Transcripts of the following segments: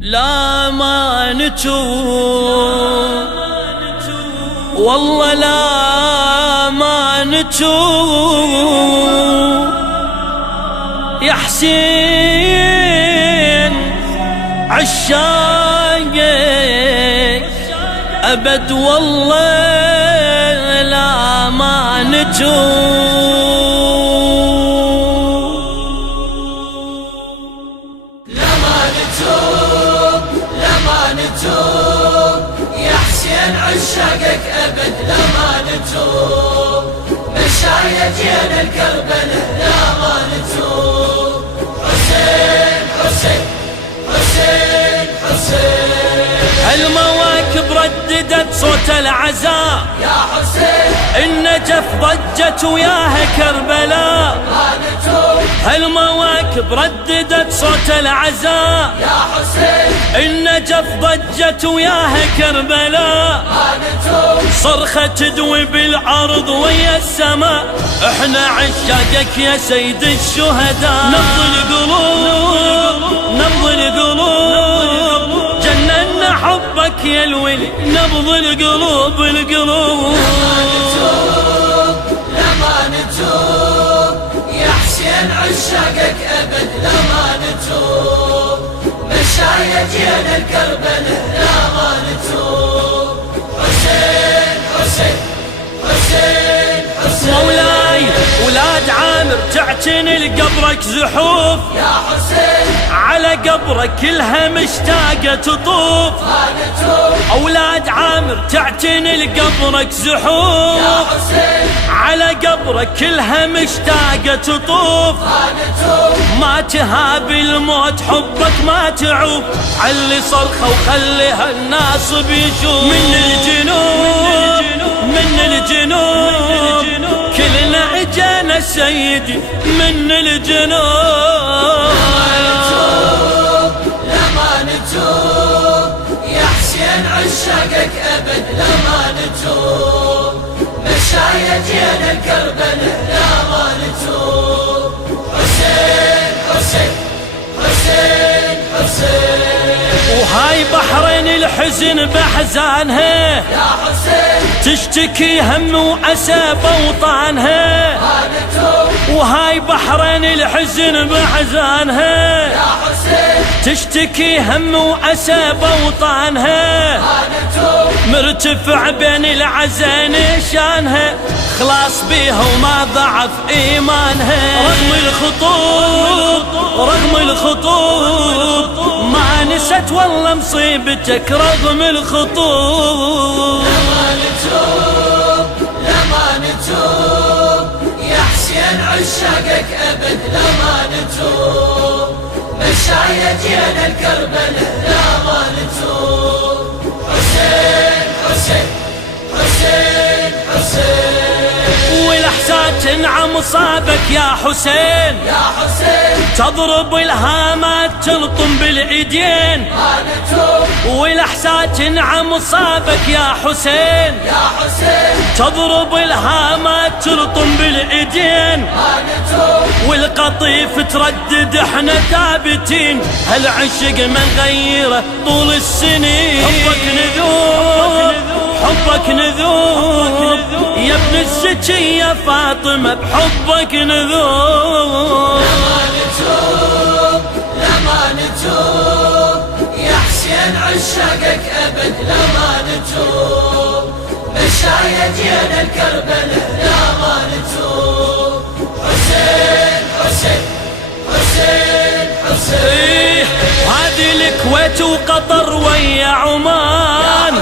لا ما نتوب والله لا ما نتوب يا حسين عشاقك أبد والله لا ما نتوب يا حسين عشاقك أبد لا ما نتوب مشايا جينا الكربلة لا ما نتوب حسين حسين حسين حسين المواكب رددت صوت العزاء يا حسين النجف ضجت وياها كربلاء ما نتوب المواكب رددت صوت العزاء يا حسين النجف ضجت وياها كربلاء ما نتوب صرخة تدوي بالعرض ويا السماء احنا عشاقك يا سيد الشهداء نبض القلوب نبض القلوب جننا حبك يا الولي نبض القلوب القلوب لا ما نتوب يا حسين عشاقك أبد لا ما نتوب مشايا جينا الكربلة لا ما نتوب حسين حسين حسين حسين مولاي ولاد عامر تعتني لقبرك زحوف يا حسين على قبرك كلها مشتاقة تطوف ما نتوب أولاد عامر تعتني لقبرك زحوف يا حسين على قبرك كلها مشتاقة تطوف ما نتوب ما تهاب الموت حبك ما تعوف علي صرخة وخليها الناس بيشوف من الجنوب من الجنوب كلنا اجانا سيدي من الجنوب لا ما نتوب يا حسين عشاقك أبد لا ما نتوب مشايا جينا الكربلة لا ما نتوب حسين حسين حسين حسين وهاي بحرين الحزن بحزانها يا حسين تشتكي هم وأسى بوطانها ما نتوب وهاي بحرين الحزن بحزانها يا حسين تشتكي هم وأسى بوطانها ما نتوب مرتفع بين العزين شانها خلاص بيها وما ضعف إيمانها رغم الخطوب رغم الخطوب ما نست والله مصيبتك رغم الخطوب ما نتوب لا ما نتوب يا حسين عشاقك أبد لا ما نتوب مشايا جينا الكربلة لا ما نتوب حسين حسين حسين حسين والإحسان تنعم صابك يا حسين يا حسين تضرب الهامات تلطم بالإيدين ما نتوب والإحسان تنعم صابك يا حسين يا حسين تضرب الهامات تلطم بالإيدين ما نتوب والقطيف تردد احنا ثابتين هالعشق ما نغيره طول السنين حبك نذوب حبك نذوب يا ابن الزكي يا فاطمة بحبك نذوب ما نتوب لا ما نتوب يا حسين عشاقك أبد لا ما نتوب مشايا جينا الكربلة لا ما نتوب حسين حسين حسين حسين هذه الكويت وقطر ويا عمان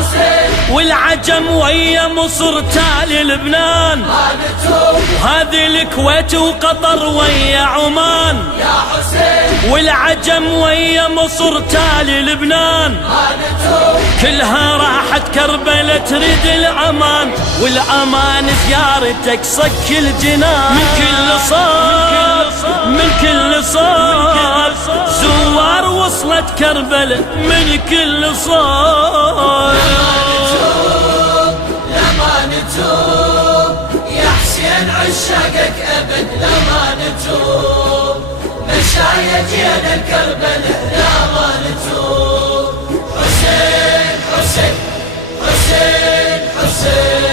والعجم ويا مصر تالي لبنان ما نتوب هذه الكويت وقطر ويا عمان يا حسين والعجم ويا مصر تالي لبنان ما نتوب كلها راحت كربلة تريد الأمان والأمان زيارتك صك الجنان من كل صوب من كل صوب زوار وصلت كربلة من كل صوب لا ما نتوب يا حسين عشاقك أبد لا ما نتوب مشايا جينا الكربلة لا ما نتوب حسين حسين حسين حسين.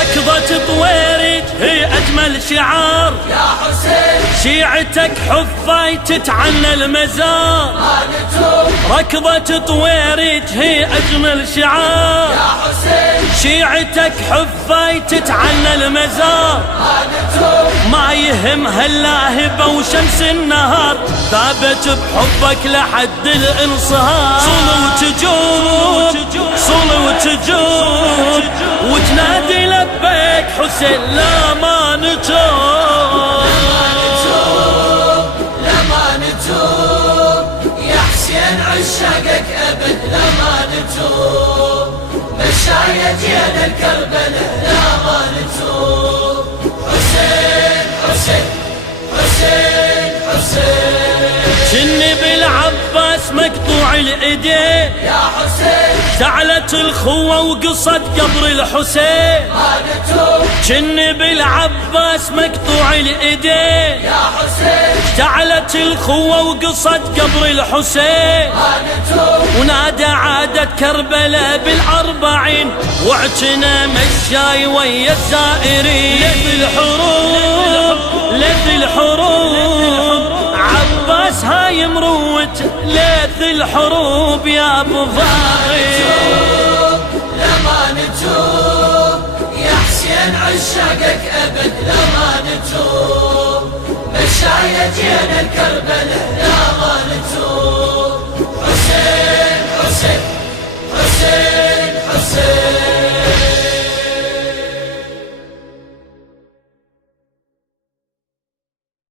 ركضة طويرج هي أجمل شعار يا حسين، شيعتك حفاي تتعنى المزار. ما نتوب ركضة طويرج هي أجمل شعار يا حسين، شيعتك حفاي تتعنى المزار. ما نتوب ما يهمها اللاهبة وشمس النهار، ثابت بحبك لحد الانصهار. صلوا وتجوب صلوا وتجوب وتنادي لبيك حسين لا ما نتوب. لما نتوب يا حسين عشاقك أبد لما نتوب. مشاية جينا الكربلاء لا ما نتوب. حسين حسين حسين حسين. جني بالعباس مقطوع الايدين يا حسين تعلت الخوة وقصد قبر الحسين. ما نتوب جني بالعباس مقطوع الايدين يا حسين، تعلت الخوة وقصد قبر الحسين. ما نتوب ونادى عادة كربلاء بالأربعين وعجنا مشاي ويا الزائرين. لذ الحروب لذ الحروب عباس هاي مروت لذ الحروب يا ابو ظاهر. لما نتوب يا حسين عشاقك أبد لما نتوب. مشاية جينا الكربلاء لا ما نتوب. حسين حسين حسين